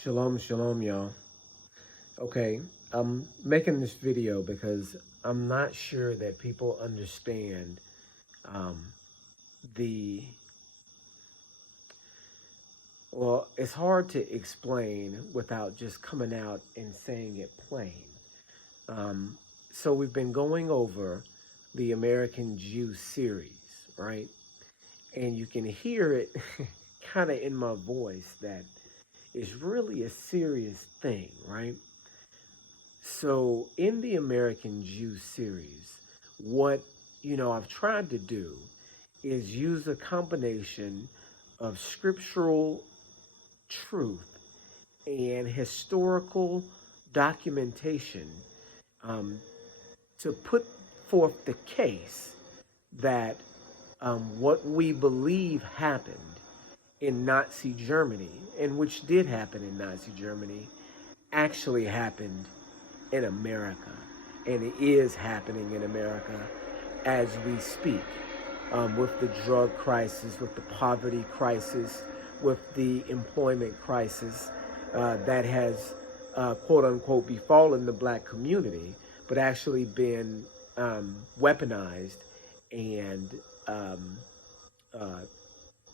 Shalom, shalom, y'all. Okay, I'm making this video because I'm not sure that people understand um, the. Well, it's hard to explain without just coming out and saying it plain. Um, so we've been going over the American Jew series, right? And you can hear it kind of in my voice that it's really a serious thing, right? So in the American Jew series, what I've tried to do is use a combination of scriptural truth and historical documentation um, to put forth the case that what we believe happened in Nazi Germany, and which did happen in Nazi Germany, actually happened in America. And it is happening in America as we speak, with the drug crisis, with the poverty crisis, with the employment crisis that has, quote unquote, befallen the black community, but actually been weaponized and um, uh,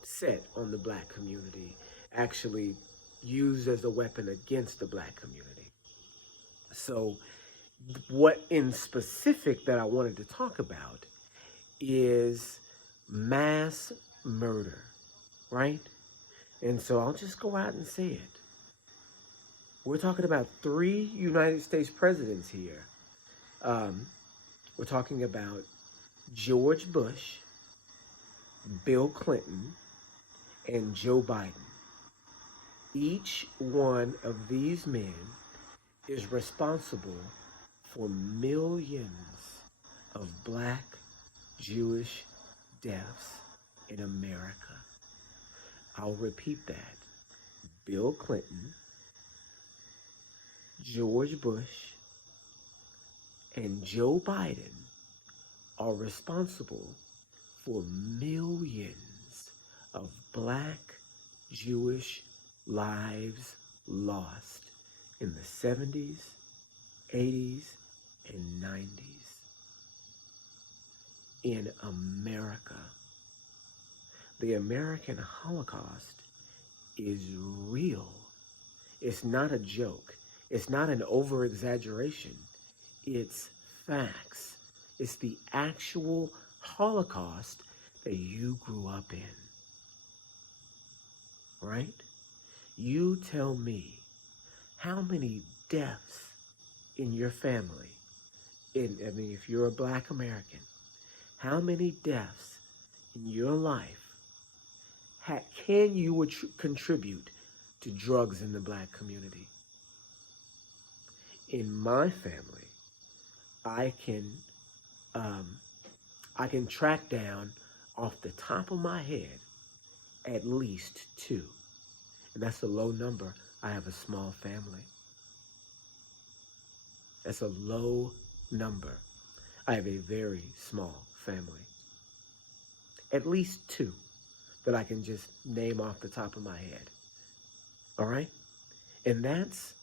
set on the black community, actually used as a weapon against the black community. So what in specific that I wanted to talk about is mass murder, right? And so I'll just go out and say it. We're talking about three United States presidents here. Um, we're talking about George Bush, Bill Clinton, and Joe Biden. Each one of these men is responsible for millions of black Jewish deaths in America. I'll repeat that. Bill Clinton, George Bush, and Joe Biden are responsible for millions of black Jewish lives lost in the 70s, 80s, and 90s in America. The American Holocaust is real. It's not a joke. It's not an over-exaggeration. It's facts. It's the actual Holocaust that you grew up in, right? You tell me how many deaths in your family, if you're a black American, how many deaths in your life can you contribute to drugs in the black community? In my family, I can um, I can track down off the top of my head at least two, and that's a low number. I have a small family. That's a low number. I have a very small family. At least two that I can just name off the top of my head. All right? And that's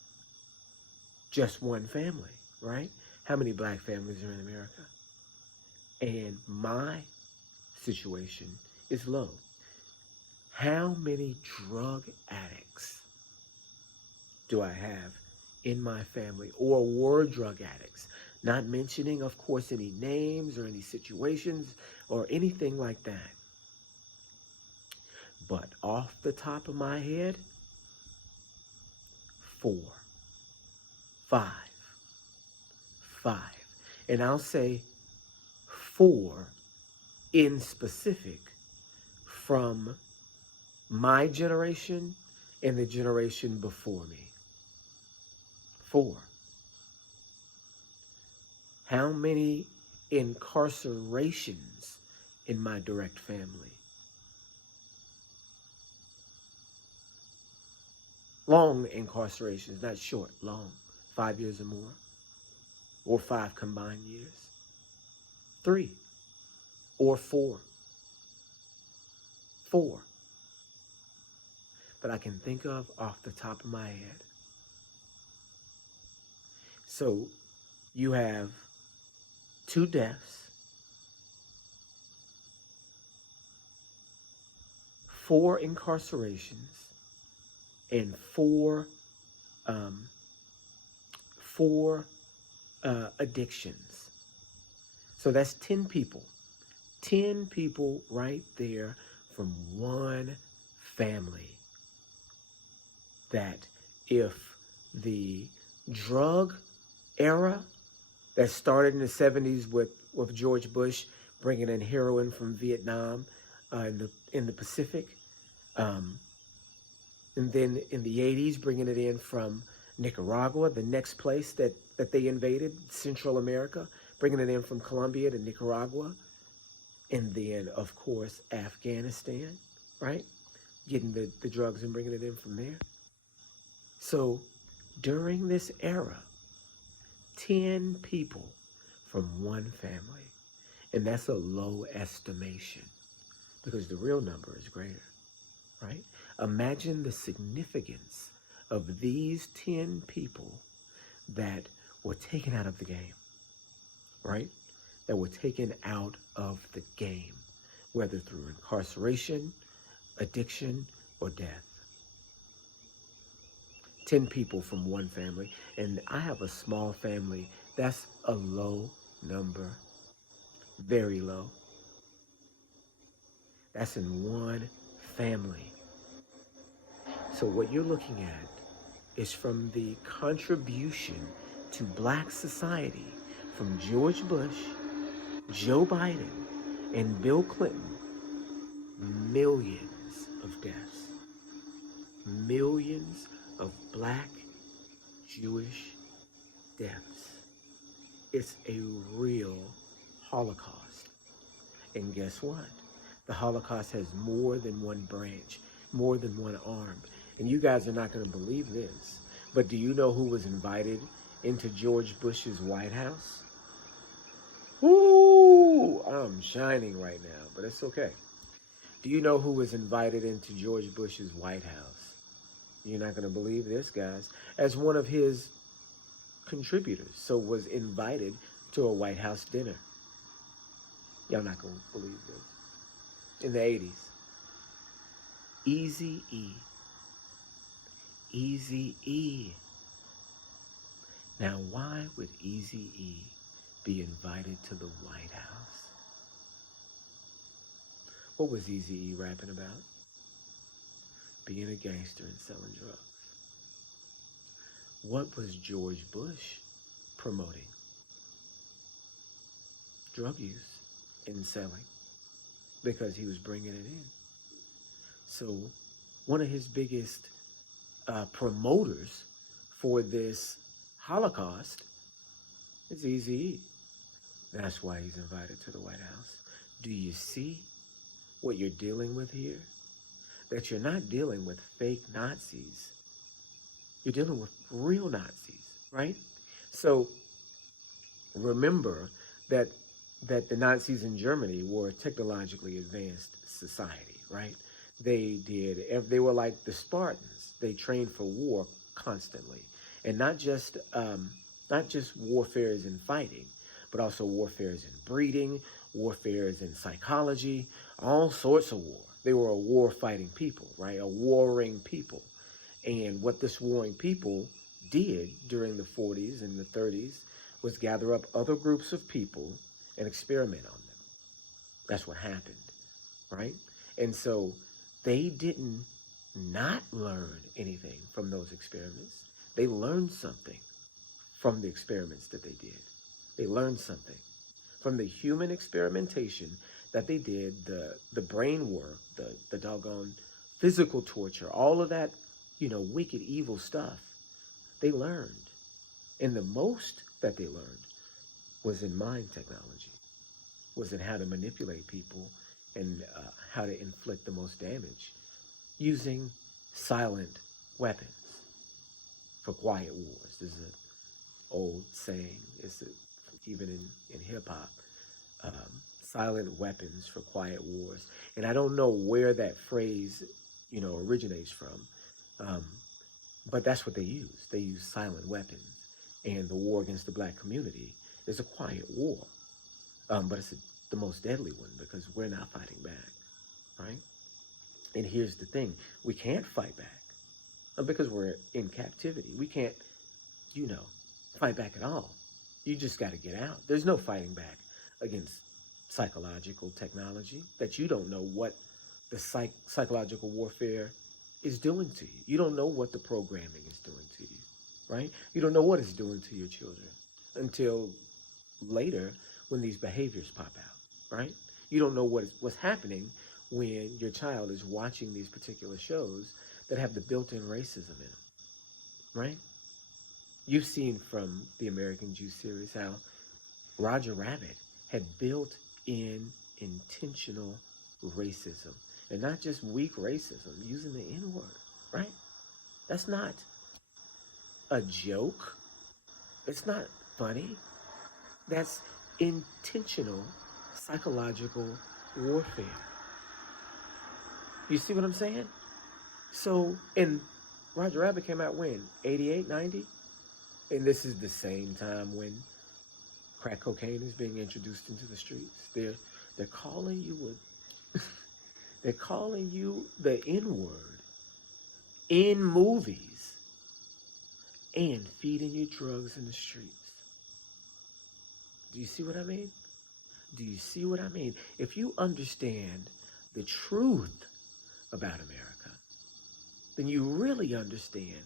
just one family, right? How many black families are in America? And my situation is low. How many drug addicts do I have in my family or were drug addicts? Not mentioning, of course, any names or any situations or anything like that. But off the top of my head, 4, 5, 5. And I'll say 4 in specific from my generation and the generation before me. 4. How many incarcerations in my direct family? Long incarcerations, not short, long. 5 years or more, or 5 combined years. 3 or 4. 4. that I can think of off the top of my head. So you have 2 deaths, 4 incarcerations, and um, four addictions. So that's 10 people. 10 people right there from one family. That if the drug era that started in the 70s with George Bush bringing in heroin from Vietnam in the Pacific, um, and then in the 80s bringing it in from Nicaragua, the next place that they invaded, Central America, bringing it in from Colombia to Nicaragua, and then, of course, Afghanistan, right? Getting the drugs and bringing it in from there. So during this era, 10 people from one family. And that's a low estimation because the real number is greater, right? Imagine the significance of these 10 people that were taken out of the game, right? That were taken out of the game, whether through incarceration, addiction, or death. 10 people from one family. And I have a small family. That's a low number, very low. That's in one family. So what you're looking at is from the contribution to black society from George Bush, Joe Biden, and Bill Clinton, millions of deaths, millions of black Jewish deaths. It's a real Holocaust. And guess what? The Holocaust has more than one branch, more than one arm. And you guys are not going to believe this. But do you know who was invited into George Bush's White House? Ooh, I'm shining right now, but it's okay. Do you know who was invited into George Bush's White House? You're not going to believe this, guys. As one of his contributors, so was invited to a White House dinner. Y'all not going to believe this. In the 80s. Eazy-E. Eazy-E. Now, why would Eazy-E be invited to the White House? What was Eazy-E rapping about? Being a gangster and selling drugs. What was George Bush promoting? Drug use and selling, because he was bringing it in. So one of his biggest promoters for this Holocaust is Eazy-E. That's why he's invited to the White House. Do you see what you're dealing with here? That you're not dealing with fake Nazis. You're dealing with real Nazis, right? So remember that the Nazis in Germany were a technologically advanced society, right? They were like the Spartans. They trained for war constantly, and not just warfares in fighting, but also warfares in breeding, warfares in psychology, all sorts of war. They were a war-fighting people, right? A warring people. And what this warring people did during the 40s and the 30s was gather up other groups of people and experiment on them. That's what happened, right? And so they didn't not learn anything from those experiments. They learned something from the experiments that they did. They learned something from the human experimentation that they did, the brain work, the doggone physical torture, all of that, wicked, evil stuff. They learned. And the most that they learned was in mind technology, was in how to manipulate people and how to inflict the most damage using silent weapons for quiet wars. This is an old saying. It's even in hip-hop. Silent weapons for quiet wars. And I don't know where that phrase, originates from. Um, but that's what they use. They use silent weapons. And the war against the black community is a quiet war. But it's the most deadly one because we're not fighting back, right? And here's the thing. We can't fight back because we're in captivity. We can't, you know, fight back at all. You just got to get out. There's no fighting back against psychological technology that you don't know what the psychological warfare is doing to you. You don't know what the programming is doing to you, right? You don't know what it's doing to your children until later when these behaviors pop out, right? You don't know what's happening when your child is watching these particular shows that have the built-in racism in them, right? You've seen from the American Jew series how Roger Rabbit had built in intentional racism, and not just weak racism, using the N-word, right? That's not a joke. It's not funny. That's intentional psychological warfare. You see what I'm saying? So, and Roger Rabbit came out when? 88, 90? And this is the same time when crack cocaine is being introduced into the streets. They're calling you they're calling you the N-word in movies and feeding you drugs in the streets. Do you see what I mean? Do you see what I mean? If you understand the truth about America, then you really understand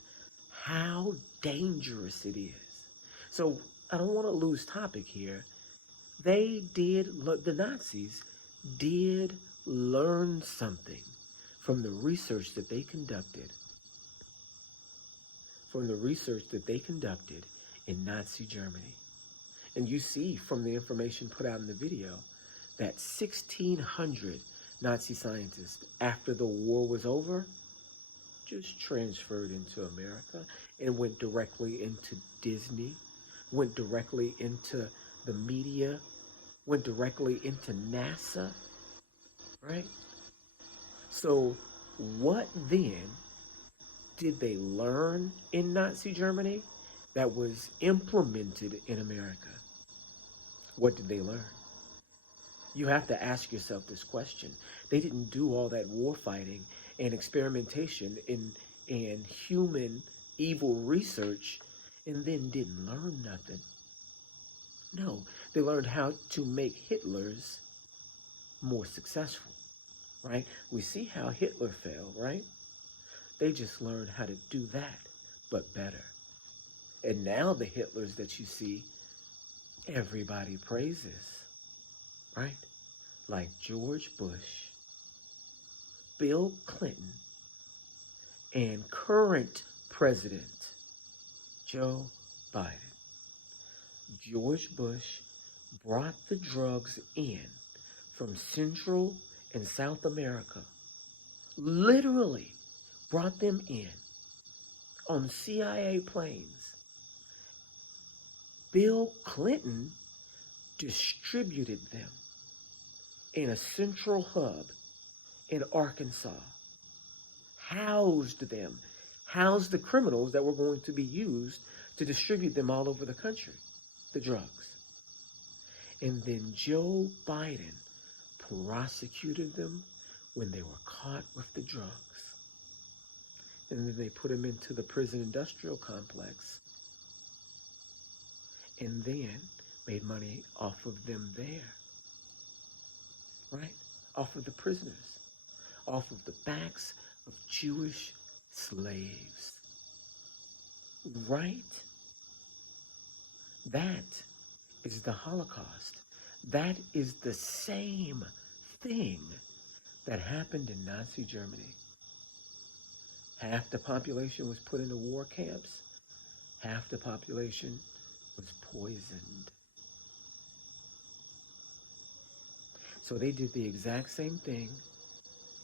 how dangerous it is. So I don't want to lose topic here. The Nazis did learn something from the research that they conducted, in Nazi Germany. And you see from the information put out in the video that 1,600 Nazi scientists, after the war was over, just transferred into America and went directly into Disney, went directly into the media, went directly into NASA, right? So what then did they learn in Nazi Germany that was implemented in America? What did they learn? You have to ask yourself this question. They didn't do all that war fighting and experimentation and human evil research and then didn't learn nothing. No, they learned how to make Hitler's more successful, right? We see how Hitler fell, right? They just learned how to do that, but better. And now the Hitlers that you see, everybody praises, right? Like George Bush, Bill Clinton, and current President Joe Biden. George Bush brought the drugs in from Central and South America, literally brought them in on CIA planes. Bill Clinton distributed them in a central hub in Arkansas, housed the criminals that were going to be used to distribute them all over the country, the drugs. And then Joe Biden prosecuted them when they were caught with the drugs. And then they put them into the prison industrial complex and then made money off of them there, right? Off of the prisoners, off of the backs of Jewish slaves, right? That is the Holocaust. That is the same thing that happened in Nazi Germany. Half the population was put into war camps. Half the population was poisoned. So they did the exact same thing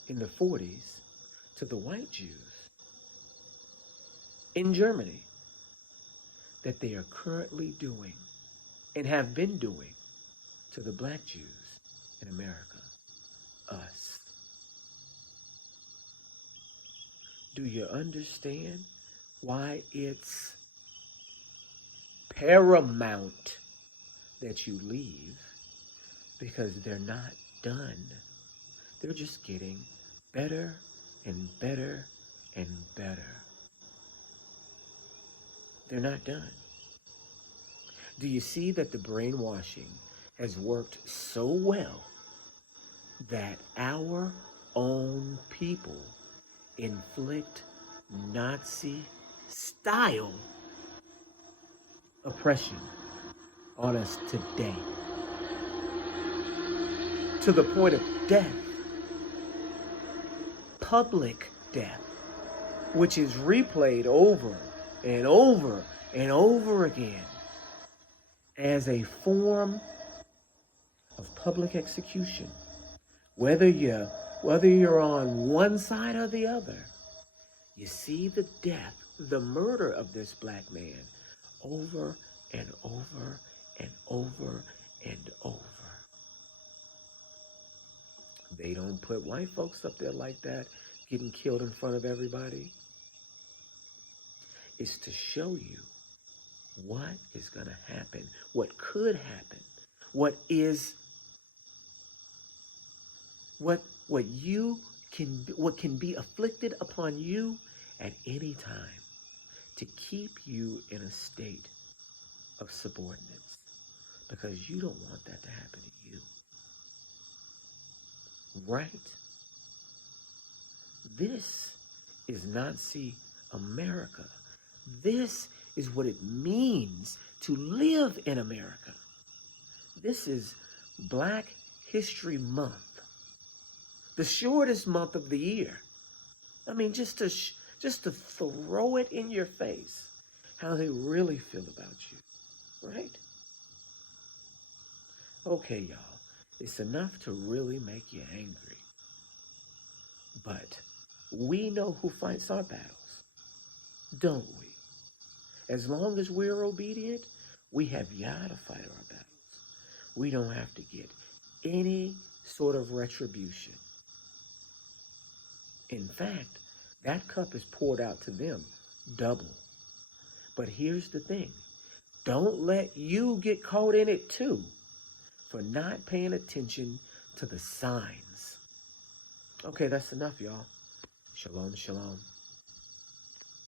in the 40s to the white Jews in Germany that they are currently doing and have been doing to the black Jews in America, us. Do you understand why it's paramount that you leave? Because they're not done. They're just getting better and better and better. They're not done. Do you see that the brainwashing has worked so well that our own people inflict Nazi style oppression on us today to the point of death, public death, which is replayed over and over and over again as a form of public execution. Whether you're on one side or the other, you see the death, the murder of this black man over and over and over and over. They don't put white folks up there like that, getting killed in front of everybody. It's to show you what is going to happen, what could happen, what can be afflicted upon you at any time to keep you in a state of subordinates, because you don't want that to happen to you. Right? This is Nazi America. This is what it means to live in America. This is Black History Month, the shortest month of the year. I mean, just to throw it in your face, how they really feel about you, right? Okay, y'all, it's enough to really make you angry. But we know who fights our battles, don't we? As long as we're obedient, we have Yah to fight our battles. We don't have to get any sort of retribution. In fact, that cup is poured out to them double. But here's the thing. Don't let you get caught in it too for not paying attention to the signs. Okay, that's enough, y'all. Shalom, shalom.